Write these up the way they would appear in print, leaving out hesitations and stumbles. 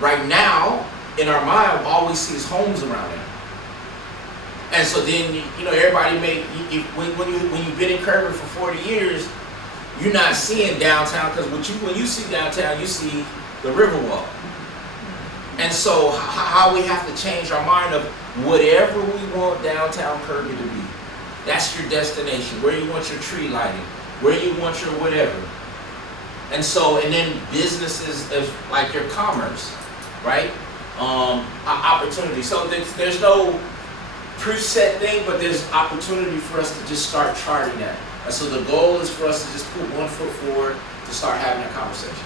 Right now, in our mind, all we see is homes around there. And so then, everybody when you've been in Kirby for 40 years, you're not seeing downtown, because when you see downtown, you see the Riverwalk. And so how we have to change our mind of whatever we want downtown Kirby to be. That's your destination, where you want your tree lighting, where you want your whatever. And then businesses is like your commerce, right? Opportunity. So there's no preset thing, but there's opportunity for us to just start charting that. And so the goal is for us to just put one foot forward to start having a conversation.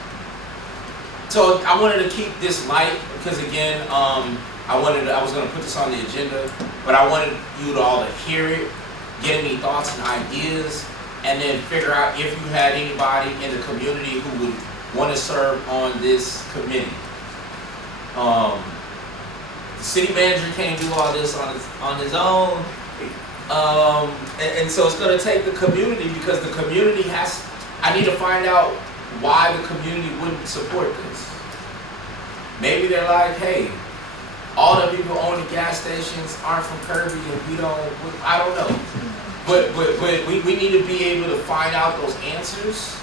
So I wanted to keep this light because, again, I was going to put this on the agenda, but I wanted you all to hear it, get any thoughts and ideas, and then figure out if you had anybody in the community who would want to serve on this committee. The city manager can't do all this on his own, and so it's going to take the community, because the community I need to find out why the community wouldn't support this. Maybe they're like, hey, all the people owning gas stations aren't from Kirby, and I don't know. But we need to be able to find out those answers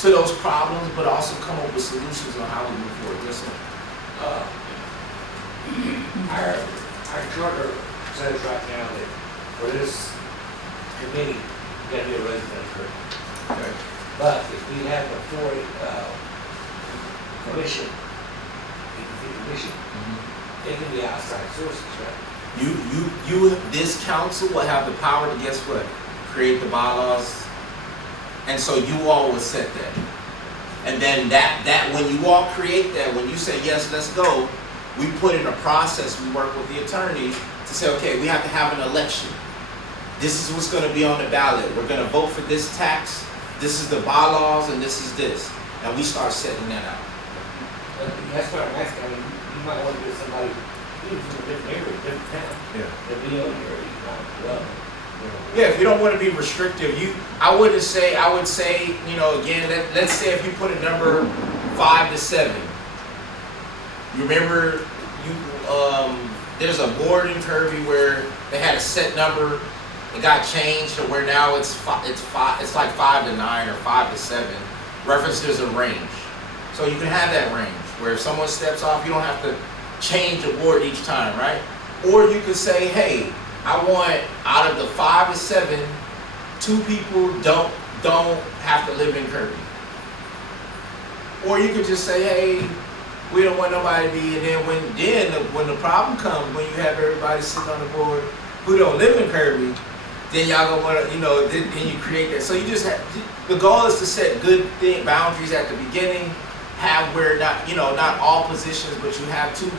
to those problems, but also come up with solutions on how we move forward. Listen. Our charter says right now that for this committee, you got to be a resident of Kirby. Okay. But if we have a commission, they can be outside sources, right? This council will have the power to, guess what? Create the bylaws. And so you all will set that. And then that when you all create that, when you say, yes, let's go, we put in a process, we work with the attorney to say, okay, we have to have an election. This is what's going to be on the ballot. We're going to vote for this tax. This is the bylaws, and this is this. And we start setting that out. That's what I'm asking. I mean, you might want to get somebody even from a different area, different town. Yeah. To be on here, Yeah, if you don't want to be restrictive, I would say, again, let's say if you put a number 5 to 7. You remember, there's a board in Kirby where they had a set number. It got changed to where now it's like 5 to 9 or 5 to 7. Reference, there's a range. So you can have that range where if someone steps off, you don't have to change the board each time, right? Or you could say, hey, I want out of the 5 to 7, 2 people don't have to live in Kirby. Or you could just say, hey, we don't want nobody to be, and then when the problem comes, when you have everybody sitting on the board who don't live in Kirby, then y'all gonna want to, then you create that. So you just have, the goal is to set good boundaries at the beginning, have where not all positions, but you have 2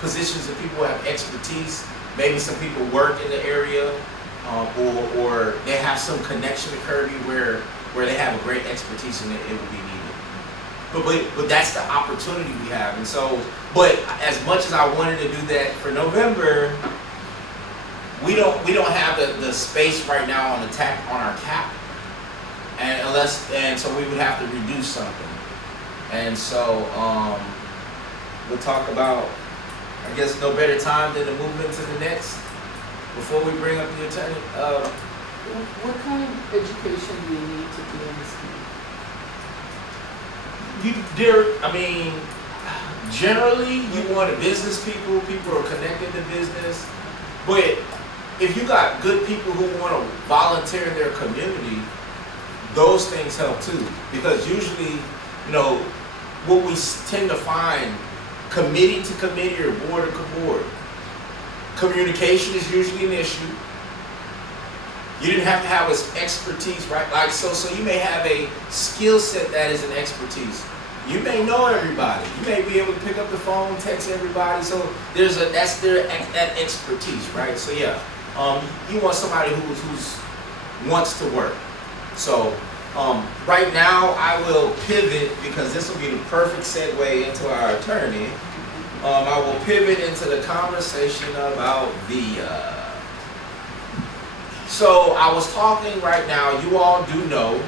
positions of people who have expertise. Maybe some people work in the area, or they have some connection to Kirby where they have a great expertise and it would be needed. But that's the opportunity we have. And so, but as much as I wanted to do that for November, we don't have the space right now on our cap, and so we would have to reduce something. And so we'll talk about, I guess, no better time than to move into the next before we bring up the attorney. What kind of education do you need to be in this community? Generally, you want business people who are connected to business, but if you got good people who want to volunteer in their community, those things help too. Because usually, what we tend to find, committee to committee or board to board, communication is usually an issue. You didn't have to have expertise, right? Like so you may have a skill set that is an expertise. You may know everybody. You may be able to pick up the phone, text everybody. So that's that expertise, right? So yeah, you want somebody who's wants to work. So right now I will pivot, because this will be the perfect segue into our attorney. I will pivot into the conversation about VIA. So I was talking right now, you all do know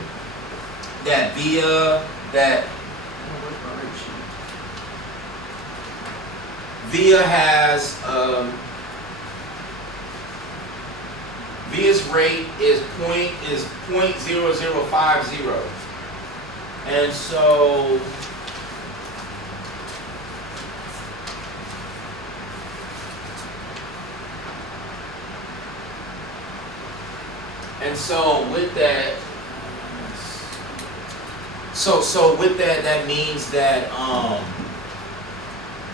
that VIA, VIA has VIA's rate is 0.0050, and so with that, that means that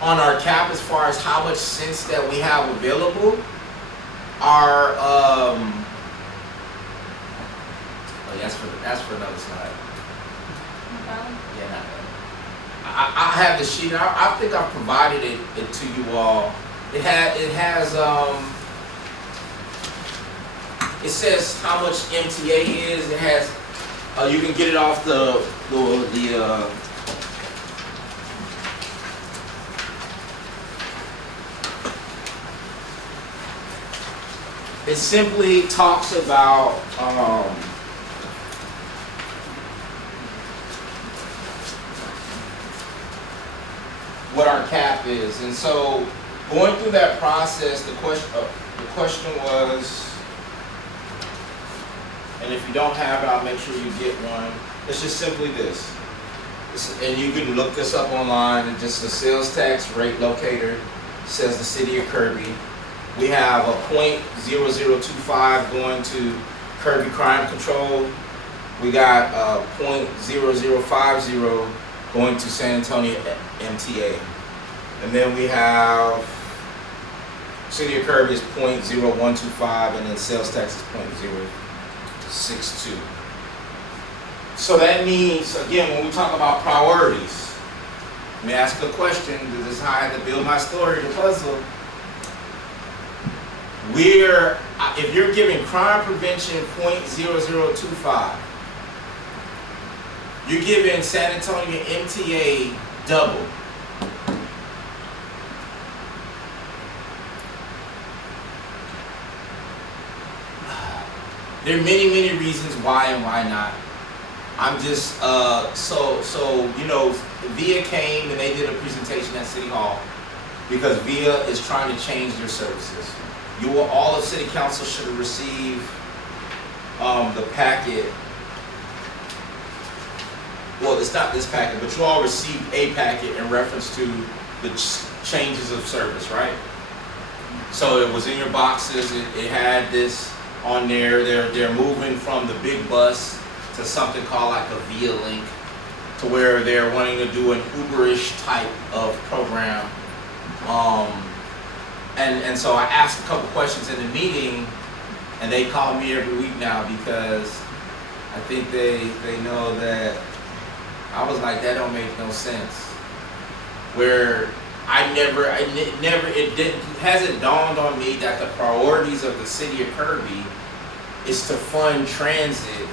on our cap, as far as how much cents that we have available, our oh, that's for another slide. Yeah, not that. I have the sheet. I think I've provided it to you all. It has it says how much MTA is. It has you can get it off the it simply talks about what our cap is, and so going through that process, the question was, and if you don't have it, I'll make sure you get one. It's just simply this, and you can look this up online. It's just a sales tax rate locator. It says the city of Kirby. We have a .0025 going to Kirby Crime Control. We got .0050 going to San Antonio MTA. And then we have City of Kirby is .0125, and then sales tax is .062. So that means, again, when we talk about priorities, let me ask a question. This is how I had to build my story, the puzzle. If you're giving crime prevention .0025, you're giving San Antonio MTA double. There are many, many reasons why and why not. I'm just VIA came and they did a presentation at City Hall because VIA is trying to change their services. All of City Council should have received the packet. Well, it's not this packet, but you all received a packet in reference to the changes of service, right? So it was in your boxes. It had this on there. They're moving from the big bus to something called like a VIA Link, to where they're wanting to do an Uber-ish type of program. And so I asked a couple questions in the meeting, and they call me every week now because I think they know that I was like, that don't make no sense. Where it hasn't dawned on me that the priorities of the city of Kirby is to fund transit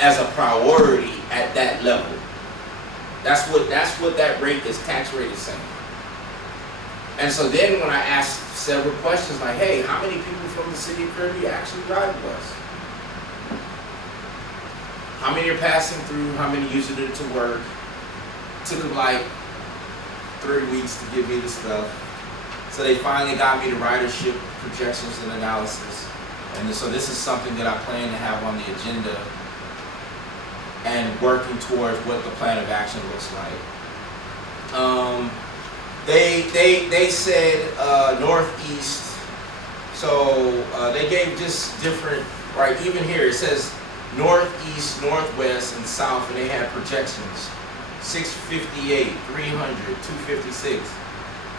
as a priority at that level. That's what that tax rate is saying. And so then when I asked several questions like, hey, how many people from the city of Kirby actually drive the bus? How many are passing through? How many using it to work? It took them like 3 weeks to give me the stuff. So they finally got me the ridership projections and analysis. And so this is something that I plan to have on the agenda and working towards what the plan of action looks like. They said northeast, so they gave just different, right, even here it says northeast, northwest, and south, and they had projections, 658, 300, 256.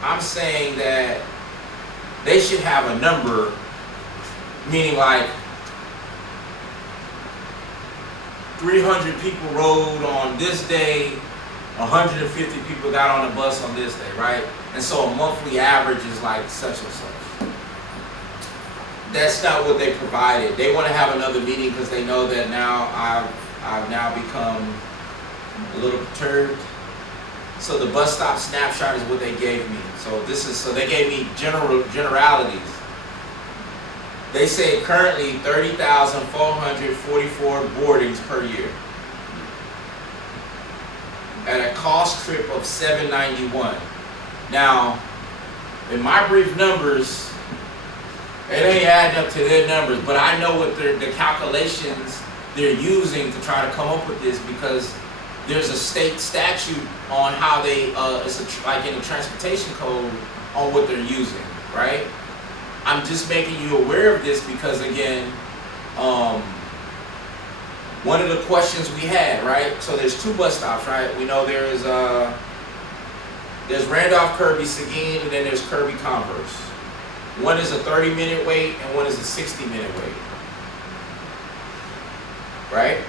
I'm saying that they should have a number, meaning like 300 people rode on this day, 150 people got on the bus on this day, right? And so a monthly average is like such and such. That's not what they provided. They want to have another meeting because they know that now I've now become a little perturbed. So the bus stop snapshot is what they gave me. So they gave me generalities. They say currently 30,444 boardings per year at a cost trip of $791. Now, in my brief numbers, it ain't adding up to their numbers, but I know what the calculations they're using to try to come up with this, because there's a state statute on how they, like in the transportation code, on what they're using, right? I'm just making you aware of this because, again, one of the questions we had, right? So there's 2 bus stops, right? We know there's Randolph, Kirby, Seguin, and then there's Kirby, Converse. One is a 30-minute wait and one is a 60-minute wait, right?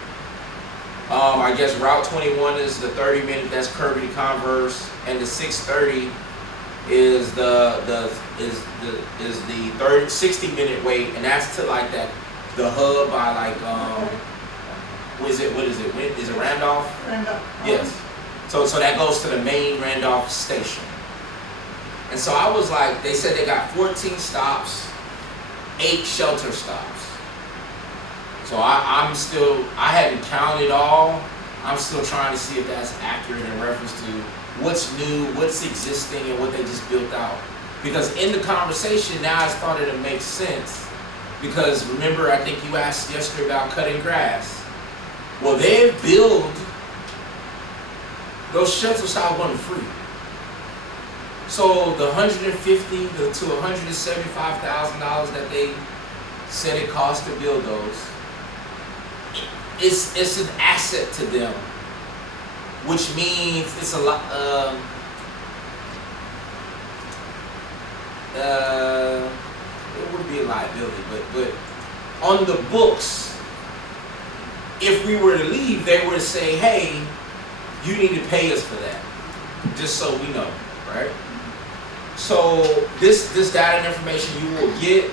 I guess Route 21 is the 30-minute, that's Kirby to Converse, and the 630 is the 60-minute wait, and that's to like the hub by like what is it? Is it Randolph? Randolph. Yes. So that goes to the main Randolph station. And so I was like, they said they got 14 stops, 8 shelter stops. So I hadn't counted all. I'm still trying to see if that's accurate in reference to what's new, what's existing, and what they just built out. Because in the conversation now it's starting to make sense. Because remember, I think you asked yesterday about cutting grass. Well, they've built those shelter stops weren't free. So the $150,000 to $175,000 that they said it cost to build those, it's an asset to them, which means it's a lot. It would be a liability, but on the books, if we were to leave, they were to say, "Hey, you need to pay us for that," just so we know, right? So this data and information you will get.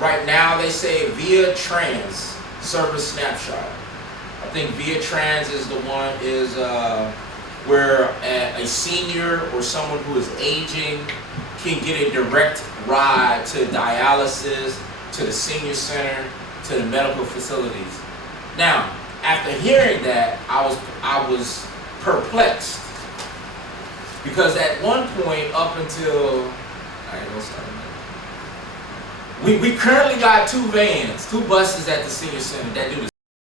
Right now they say Via Trans service snapshot. I think Via Trans is the one where a senior or someone who is aging can get a direct ride to dialysis, to the senior center, to the medical facilities. Now, after hearing that, I was perplexed. Because at one point, up until, I ain't gonna start a minute. We currently got 2 vans, 2 buses at the senior center that do the